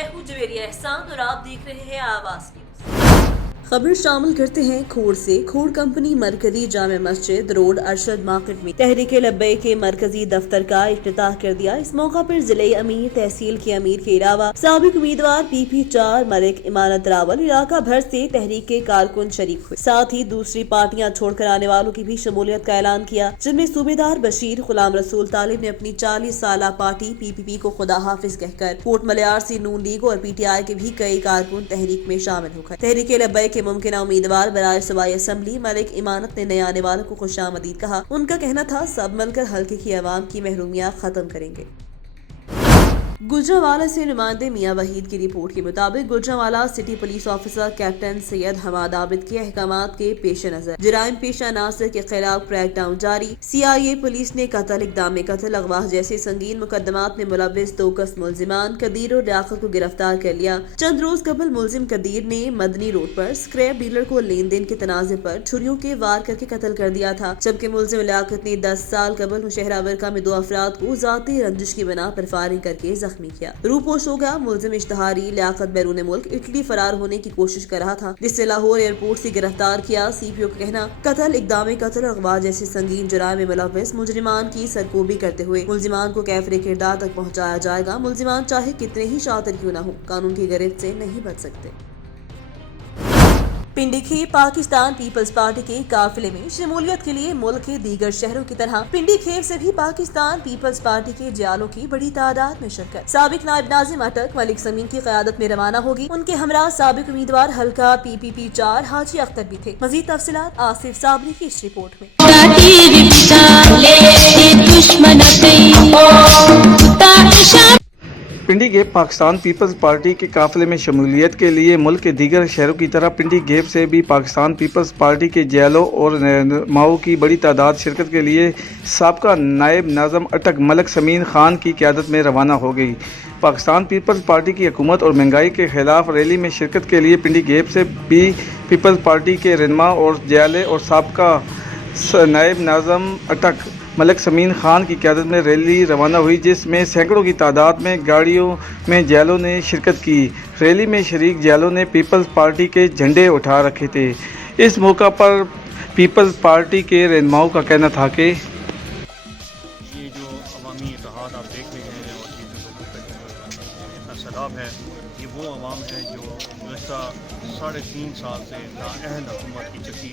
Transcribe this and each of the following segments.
मैं हूँ जवेरिया एहसान और आप देख रहे हैं आवाज न्यूज। खबर शामिल करते हैं खोड़ से। खोड़ कंपनी मरकजी जामे मस्जिद रोड अरशद मार्केट में तहरीक लब्बैक के मरकजी दफ्तर का इफ्तिताह कर दिया। इस मौका पर जिले अमीर, तहसील के अमीर के अलावा साबिक उम्मीदवार PP4 मलिक इमानत रावल, इलाका भर से तहरीक के कारकुन शरीक हुए। साथ ही दूसरी पार्टियां छोड़कर आने वालों की भी शमूलियत का ऐलान किया, जिनमें सूबेदार बशीर गुलाम रसूल तालिब ने अपनी 40 साला पार्टी PPP को खुदा हाफिज कहकर कोट मलियार से नून लीग और PTI के भी कई कारकुन तहरीक में शामिल हो गए। तहरीक लब्बैक मुमकिन उम्मीदवार बराए सूबाई असम्बली मलिक इमानत ने नए आने वालों को खुशामदीद कहा। उनका कहना था सब मिलकर हल्के की आवाम की महरूमियां खत्म करेंगे। गुजरांवाला से नुमाइंदे मियां वहीद की रिपोर्ट के मुताबिक Gujranwala city police officer captain Syed Hammad Abid के अहकामात के पेश नजर जराइम पेशा नासिर के खिलाफ क्रैकडाउन जारी। CIA पुलिस ने कत्ल, इक़दाम कत्ल, अगवा जैसे संगीन मुकदमात में मुलविस 2 कस मुलजिमान कदीर और लियाकत को गिरफ्तार कर लिया। चंद रोज कबल मुलजिम कदीर ने मदनी रोड पर स्क्रैप डीलर को लेन देन के तनाजे पर छुरियों के वार करके कत्ल कर दिया था, जबकि मुलजिम लियाकत ने 10 साल कबल मुशहरा वर्का में 2 अफराद को जाती रंजिश की बिना पर फायरिंग करके जख्मी किया। रूपोश हो गया। मुलजिम इश्तहारी लियाकत बैरून मुल्क इटली फरार होने की कोशिश कर रहा था, जिससे लाहौर एयरपोर्ट से गिरफ्तार किया। CPO का कहना, कत्ल, इक़दाम कत्ल और अगवा जैसे संगीन जुराइम में मुलविस मुजरिमान की सरकोबी करते हुए मुलजिमान को कैफरे किरदार तक पहुँचाया जाएगा। मुलजिमान चाहे कितने ही शातिर क्यों न हो, कानून की गिरफ्त से नहीं बच सकते। पिंडी खेप पाकिस्तान पीपल्स पार्टी के काफिले में शमूलियत के लिए मुल्क के दीगर शहरों की तरह पिंडी खेप से भी पाकिस्तान पीपल्स पार्टी के जियालों की बड़ी तादाद में शिरकत। साबिक नायब नाजिम अटक मलिक समीन की क़यादत में रवाना होगी। उनके हमरा साबिक उम्मीदवार हल्का PPP4 हाजी अख्तर भी थे। मजीद तफसीलात आसिफ साबरी की इस रिपोर्ट में। पिंडी गेप पाकिस्तान पीपल्स पार्टी के काफिले में शमूलियत के लिए मुल्क के दीगर शहरों की तरह पिंडी गेप से भी पाकिस्तान पीपल्स पार्टी के जियालों और रहनुमाओं की बड़ी तादाद शिरकत के लिए साबका नायब नाज़िम अटक मलिक समीन खान की क़यादत में रवाना हो गई। पाकिस्तान पीपल्स पार्टी की हुकूमत और महंगाई के खिलाफ रैली में शिरकत के लिए पिंडी गेप से भी पीपल्स पार्टी के रहनुमा और जियाले और साबका नायब नाज़िम अटक मलिक समीन खान की क़यादत में रैली रवाना हुई, जिसमें सैकड़ों की तादाद में गाड़ियों में जियालों ने शिरकत की। रैली में शरीक जियालों ने पीपल्स पार्टी के झंडे उठा रखे थे। इस मौका पर पीपल्स पार्टी के रहनुमाओं का कहना था कि ये जो अवामी इत्तेहाद आप देख रहे हैं और ये जो लोगों का इतना सैलाब है, ये वो अवाम है जो गुज़श्ता 3.5 साल से नाअहल हुकूमत की चक्की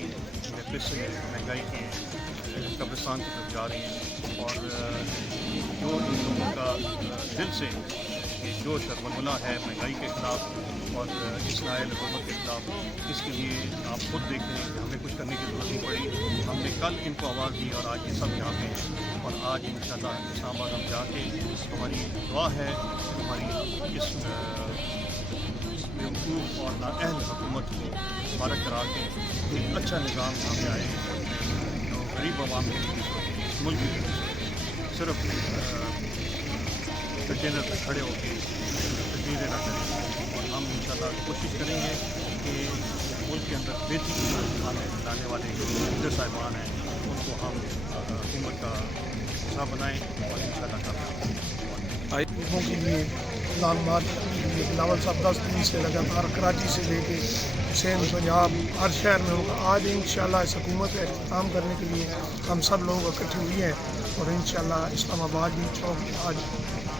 में पिस महंगाई के कब्रिस्तान की तरफ जा रही हैं। और जो इन लोगों का दिल से ये जोश और मनमुना है महंगाई के ख़िलाफ़ और इस नाअहल हुकूमत के ख़िलाफ़, इसके लिए आप खुद देख रहे हैं कि हमें कुछ करने की ज़रूरत नहीं पड़ी। हमने कल इनको आवाज़ दी और आज ये सब यहाँ पे हैं और आज इंशाअल्लाह इस्लामाबाद हम जाके हमारी दुआ है हमारी इस बेवकूफ़ और नाअहल हुकूमत को पारक करा के एक अच्छा निज़ाम यहाँ पे आए जो गरीब आवाम के लिए इस मुल्क में सिर्फ कंटेनर पर खड़े होकर तस्वीरें ना करें। और हम इंशाअल्लाह कोशिश करेंगे कि मुल्क के अंदर बेहतरी लाने वाले जो लीडर साहिबान हैं उनको हम हुकूमत का हिस्सा बनाएँ और इंशाअल्लाह लोगों के लिए बिलावल साहब 10 दिन से लगातार कराची से लेके हुसैन पंजाब हर शहर में होगा। आज इंशाअल्लाह इस हुकूमत का इख्तिताम करने के लिए हम सब लोग इकट्ठे हुए हैं और इंशाअल्लाह इस्लामाबाद भी चौक आज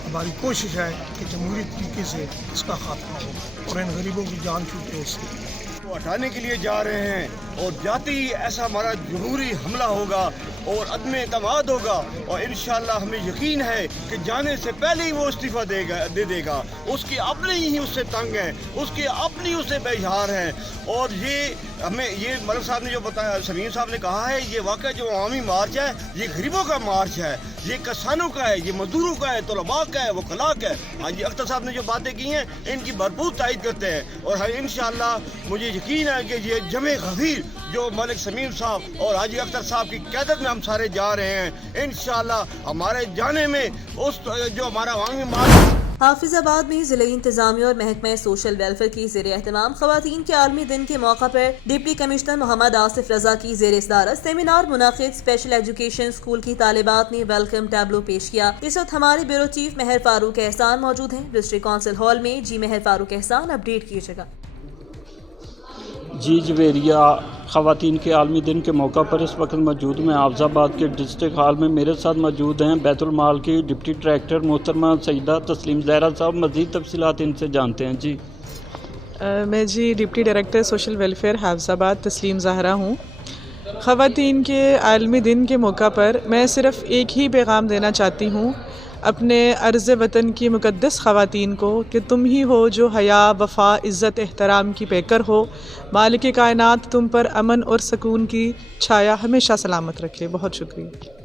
हमारी कोशिश है कि जमहूरी तरीके से इसका खात्मा हो और इन गरीबों की जान छूटे इससे को हटाने के लिए जा रहे हैं। और जाते ही ऐसा हमारा जमहूरी हमला होगा और अदम एतमाद होगा और इंशाअल्लाह हमें यकीन है कि जाने से पहले ही वो इस्तीफ़ा दे देगा। उसकी अपने ही उससे तंग है, उसकी अपनी उससे बेजार है। और ये हमें ये मलिक साहब ने जो बताया, समीन साहब ने कहा है, ये वाकई जो अवामी मार्च है ये गरीबों का मार्च है, ये किसानों का है, ये मजदूरों का है, तलबा का है, वकला का है। हाजी अख्तर साहब ने जो बातें की हैं इनकी भरपूर तायद करते हैं और इंशाअल्लाह मुझे यकीन है कि ये जमे गफीर जो मलिक समीम साहब और हाजी अख्तर साहब की क़यादत में हम सारे जा रहे हैं, इंशाअल्लाह हमारे जाने में उस जो हमारा अवामी मार्च حافظ آباد میں ضلعی انتظامیہ اور محکمہ سوشل ویلفیئر کی زیر اہتمام خواتین کے عالمی دن کے موقع پر ڈپٹی کمشنر محمد آصف رضا کی زیر صدارت سیمینار منعقد اسپیشل ایجوکیشن اسکول کی طالبات نے ویلکم ٹیبلو پیش کیا۔ اس وقت ہمارے بیورو چیف مہر فاروق احسان موجود ہیں۔ ڈسٹرکٹ کونسل ہال میں مہر فاروق احسان اپڈیٹ کیجیے گا۔ جویریہ خواتین کے عالمی دن کے موقع پر اس وقت موجود میں حافظ آباد کے ڈسٹرکٹ ہال میں میرے ساتھ موجود ہیں بیت المال کی ڈپٹی ڈائریکٹر محترمہ سیدہ تسلیم زہرا صاحب۔ مزید تفصیلات ان سے جانتے ہیں۔ جی میں ڈپٹی ڈائریکٹر سوشل ویلفیئر حافظ آباد تسلیم زہرا ہوں۔ خواتین کے عالمی دن کے موقع پر میں صرف ایک ہی پیغام دینا چاہتی ہوں اپنے عرض وطن کی مقدس خواتین کو کہ تم ہی ہو جو حیا، وفا، عزت، احترام کی پیکر ہو۔ مالک کائنات تم پر امن اور سکون کی چھایا ہمیشہ سلامت رکھے۔ بہت شکریہ۔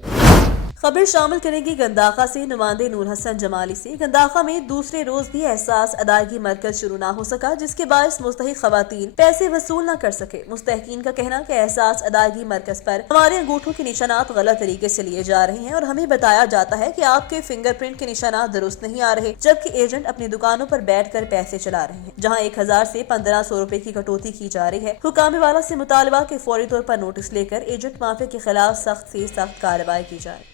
خبر شامل کریں گی گنداخا سے۔ نمائندے نور حسن جمالی سے گنداخا میں دوسرے روز بھی احساس ادائیگی مرکز شروع نہ ہو سکا، جس کے باعث مستحق خواتین پیسے وصول نہ کر سکے۔ مستحقین کا کہنا کہ احساس ادائیگی مرکز پر ہمارے انگوٹھوں کے نشانات غلط طریقے سے لیے جا رہے ہیں اور ہمیں بتایا جاتا ہے کہ آپ کے فنگر پرنٹ کے نشانات درست نہیں آ رہے، جبکہ ایجنٹ اپنی دکانوں پر بیٹھ کر پیسے چلا رہے ہیں، جہاں 1000 سے 1500 روپے کی کٹوتی کی جا رہی ہے۔ حکام والا سے مطالبہ کہ فوری طور پر نوٹس لے کر ایجنٹ مافیا کے خلاف سخت سے سخت کارروائی کی جائے۔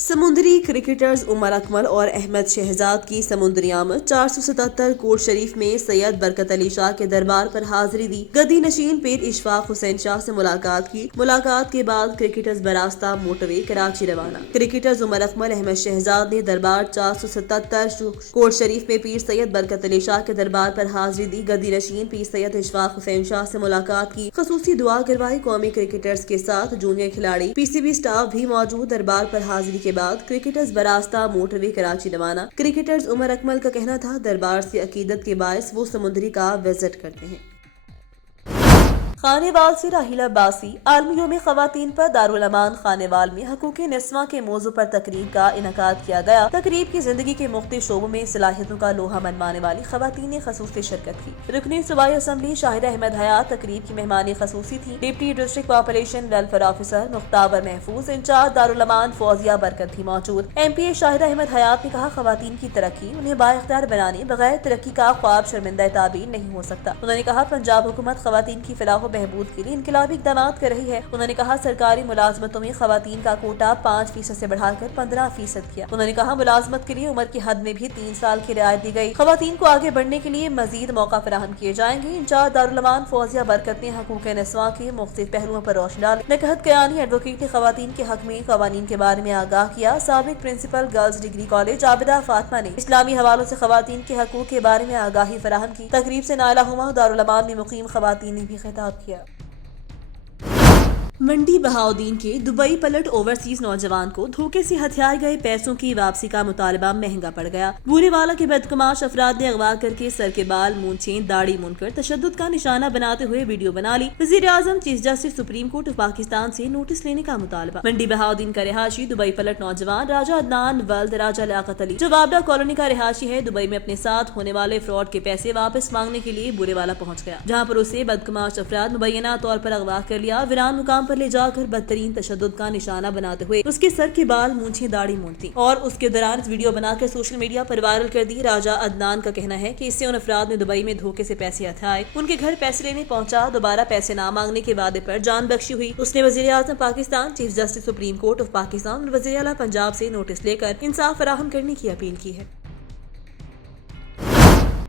سمندری کرکٹرز عمر اکمل اور احمد شہزاد کی سمندری آمد 477 کوٹ شریف میں سید برکت علی شاہ کے دربار پر حاضری دی۔ گدی نشین پیر اشفاق حسین شاہ سے ملاقات کی۔ ملاقات کے بعد کرکٹرز براستہ موٹر وے کراچی روانہ۔ کرکٹرز عمر اکمل، احمد شہزاد نے دربار 477 کوٹ شریف میں پیر سید برکت علی شاہ کے دربار پر حاضری دی۔ گدی نشین پیر سید اشفاق حسین شاہ سے ملاقات کی، خصوصی دعا کروائی۔ قومی کرکٹرز کے ساتھ جونیئر کھلاڑی، پی سی بی سٹاف بھی موجود۔ دربار پر حاضری کے بعد کرکٹرز براستہ موٹر وے کراچی روانہ۔ کرکٹرز عمر اکمل کا کہنا تھا دربار سے عقیدت کے باعث وہ سمندری کا وزٹ کرتے ہیں۔ خانے وال سے راحیل عباسی۔ عالمی یوم خواتین پر دارالامان خانے وال میں حقوق نسواں کے موضوع پر تقریب کا انعقاد کیا گیا۔ تقریب کی زندگی کے مختلف شعبوں میں صلاحیتوں کا لوہا منوانے والی خواتین نے خصوصی شرکت کی۔ رکن صوبائی اسمبلی شاہدہ احمد حیات تقریب کی مہمان خصوصی تھی۔ Deputy district population welfare officer مختابر محفوظ، انچارج دارالامان فوزیہ برکت بھی موجود۔ M P A Shahida Ahmed Hayat نے کہا خواتین کی ترقی انہیں بااختیار بنانے، بغیر ترقی کا خواب شرمندہ تعبیر نہیں ہو سکتا۔ انہوں نے کہا پنجاب حکومت خواتین کی فلاح و بہبود کے لیے انقلابی اقدامات کر رہی ہے۔ انہوں نے کہا سرکاری ملازمتوں میں خواتین کا کوٹا 5% سے بڑھا کر 15% کیا۔ انہوں نے کہا ملازمت کے لیے عمر کی حد میں بھی 3 سال کی رعایت دی گئی۔ خواتین کو آگے بڑھنے کے لیے مزید موقع فراہم کیے جائیں گے۔ انچارج دارالامان فوزیہ برکت نے حقوق نسواں کے مختلف پہلوؤں پر روشنی ڈالی۔ نکہت کیانی ایڈوکیٹ نے خواتین کے حق میں قوانین کے بارے میں آگاہ کیا۔ سابق principal girls degree college Abida Fatima نے اسلامی حوالوں سے خواتین کے حقوق کے بارے میں آگاہی فراہم کی۔ تقریب سے نائلہ ہما دارالامان میں مقیم خواتین نے بھی خطاب کیا۔ منڈی بہاؤدین کے دبئی پلٹ اوورسیز نوجوان کو دھوکے سے ہتھیائے گئے پیسوں کی واپسی کا مطالبہ مہنگا پڑ گیا۔ بورے والا کے بدقماش افراد نے اغوا کر کے سر کے بال، مونچھیں، داڑھی مون کر تشدد کا نشانہ بناتے ہوئے ویڈیو بنا لی۔ وزیر اعظم، chief justice supreme court of Pakistan سے نوٹس لینے کا مطالبہ۔ منڈی بہاؤدین کا رہائشی دبئی پلٹ نوجوان راجہ عدنان ولد راجہ لیاقت علی جو وابڈا کالونی کا رہائشی ہے، دبئی میں اپنے ساتھ ہونے والے فراڈ کے پیسے واپس مانگنے کے لیے بورے والا پہنچ گیا، جہاں پر اسے بدقماش افراد مبینہ طور پر اغوا کر لیا۔ ویران مقام پر لے جا کر بدترین تشدد کا نشانہ بناتے ہوئے اس کے سر کے بال، مونچھیں، داڑھی مونتی اور اس کے دوران ویڈیو بنا کر سوشل میڈیا پر وائرل کر دی۔ راجہ عدنان کا کہنا ہے کہ اس سے ان افراد نے دبئی میں دھوکے سے پیسے ہتھیائے، ان کے گھر پیسے لینے پہنچا، دوبارہ پیسے نہ مانگنے کے وعدے پر جان بخشی ہوئی۔ اس نے وزیر اعظم Pakistan, chief justice supreme court of Pakistan اور وزیر اعلیٰ پنجاب سے نوٹس لے کر انصاف فراہم کرنے کی اپیل کی ہے۔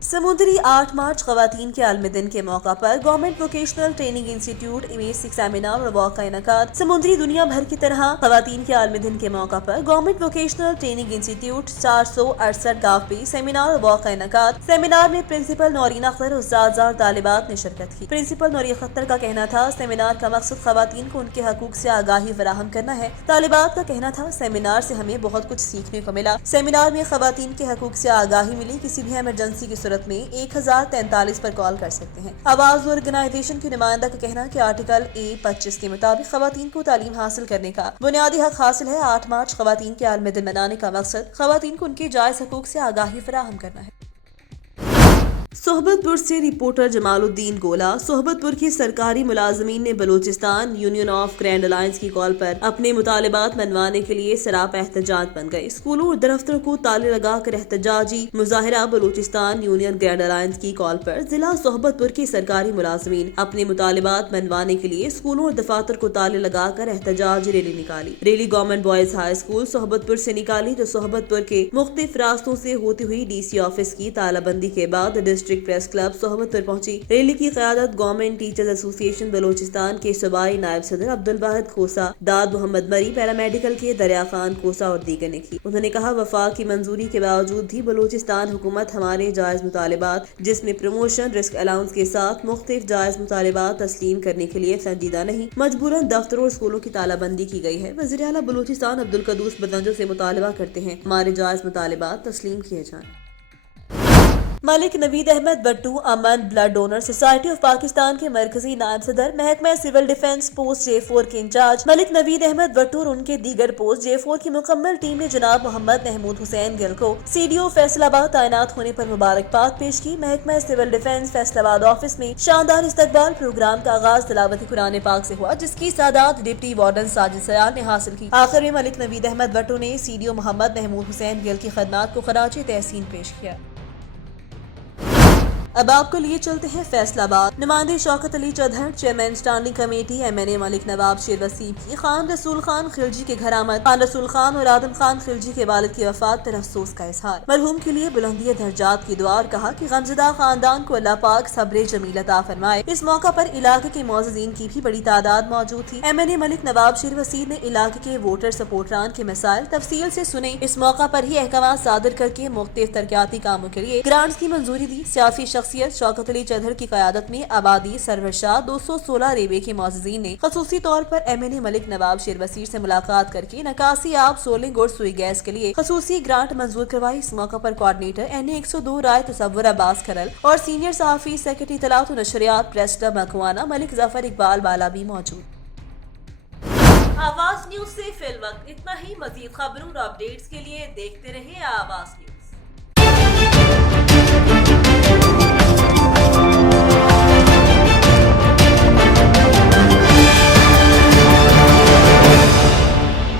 سمندری 8 مارچ خواتین کے عالمی دن کے موقع پر گورنمنٹ ووکیشنل ٹریننگ انسٹیٹیوٹ امیز سیمینار اور واک کا انعقاد۔ سمندری دنیا بھر کی طرح خواتین کے عالمی دن کے موقع پر گورنمنٹ ووکیشنل ٹریننگ انسٹیٹیوٹ 468 گاف پہ سیمینار اور واک کا انعقاد۔ سیمینار میں پرنسپل نورین اختر، اساتذہ اور طالبات نے شرکت کی۔ پرنسپل نورین اختر کا کہنا تھا سیمینار کا مقصد خواتین کو ان کے حقوق سے آگاہی فراہم کرنا ہے۔ طالبات کا کہنا تھا سیمینار سے ہمیں بہت کچھ سیکھنے کو ملا۔ سیمینار میں خواتین کے حقوق سے آگاہی ملی، کسی بھی ایمرجنسی کی صورت میں 1043 پر کال کر سکتے ہیں۔ آواز آرگنائزیشن کی نمائندہ کا کہنا کہ آرٹیکل A25 کے مطابق خواتین کو تعلیم حاصل کرنے کا بنیادی حق حاصل ہے۔ 8 مارچ خواتین کے عالمی دن منانے کا مقصد خواتین کو ان کے جائز حقوق سے آگاہی فراہم کرنا ہے۔ सोहबतपुर से रिपोर्टर जमालुद्दीन गोला। सोहबतपुर के सरकारी मुलाजमीन ने Balochistan union of grand alliance की कॉल पर अपने मुतालिबात मनवाने के लिए सरापा एहतजाज बन गए। स्कूलों और दफ्तरों को ताले लगाकर एहतजाजी मुजाहिरा। बलूचिस्तान यूनियन ग्रैंड अलायंस की कॉल पर जिला सोहबतपुर के सरकारी मुलाजमीन अपने मुतालिबात मनवाने के लिए स्कूलों और दफातर को ताले लगाकर एहतजाजी रैली निकाली। Rally government boys high school Sohbatpur से निकाली तो सोहबतपुर के मुख्तलिफ रास्तों से होती हुई DC ऑफिस की तालाबंदी के बाद डिस्ट्रिक्ट प्रेस क्लब सोहबतपुर पहुंची। रैली की क़यादत गवर्नमेंट टीचर्स एसोसिएशन बलूचिस्तान के सूबाई नायब सदर अब्दुल वाहिद खोसा, दाद मोहम्मद मरी, पैरामेडिकल के दरिया खान खोसा और दीगर ने की। उन्होंने कहा, वफाक की मंजूरी के बावजूद भी बलूचिस्तान हुकूमत हमारे जायज मुतालिबात जिसमें प्रमोशन रिस्क अलाउंस के साथ मुख्तलिफ जायज मुतालिबात तस्लीम करने के लिए संजीदा नहीं, मजबूरन दफ्तरों और स्कूलों की तालाबंदी की गई है। वज़ीर आला बलूचिस्तान अब्दुल कदूस बदंजो से मुतालबा करते हैं हमारे जायज मुतालिबात तस्लीम किए जाएं। Malik Naveed Ahmed Battu Aman blood donor society of Pakistan के मरकजी नायब सदर, महकमा सिविल डिफेंस पोस्ट J4 के इंचार्ज मलिक नवीद अहमद बट्टू और उनके दीगर पोस्ट J4 की मुकम्मल टीम ने जनाब मोहम्मद महमूद हुसैन गिल को CDO फैसलाबाद तैनात होने पर मुबारकबाद पेश की। महकमा सिविल डिफेंस फैसलाबाद ऑफिस में शानदार इस्तकबाल प्रोग्राम का आगाज तिलावत कुरान पाक से हुआ, जिसकी सादात डिप्टी वार्डन साजिद सयाल ने हासिल की। आखिर में मलिक नवीद अहमद बट्टू ने CDO मोहम्मद महमूद हुसैन गिल की खदमात को खराज तहसीन पेश किया। अब आपको लिए चलते हैं फैसलाबाद। नुमाइंदे Shaukat Ali Chaudhry, chairman standing committee MNA Malik Nawab Sher Waseem की खान रसूल खान खिलजी के घर आमद। खान रसूल खान और आदम खान खिलजी के वालिद की वफात पर अफसोस का इजहार। मरहूम के लिए बुलंदी दर्जात की दुआ और कहा कि गमज़दा खानदान को अल्लाह पाक सब्र जमील अता फरमाए। इस मौका पर इलाके के मौजूदीन की भी बड़ी तादाद मौजूद थी। MNA मलिक नवाब शेर वसीम ने इलाके के वोटर सपोर्टरान के मसाइल तफसील से सुने। इस मौका पर ही अहकाम सादर करके मुख्तलिफ तरक्याती कामों के लिए ग्रांट्स की मंजूरी दी। सियासी शख्सियत शौकत अली चौधर की क़यादत में आबादी सरवर शाह 216 रेबे के मौजूदीन ने खसूसी तौर पर MNA मलिक नवाब शेर वसीर से मुलाकात करके नकासी आब सोलिंग और सुई गैस के लिए खसूसी ग्रांट मंजूर करवाई। इस मौका पर कोऑर्डिनेटर NA 102 राय तसव्वुर अब्बास खरल और सीनियर सहाफ़ी सेक्रेटरी तलात और नशरियात प्रेस क्लब मकवाना मलिक जफर इकबाल बाला भी मौजूद। आवाज न्यूज से फिल वक्त इतना ही। मजीद खबरों और अपडेट्स के लिए देखते रहिए आवाज न्यूज।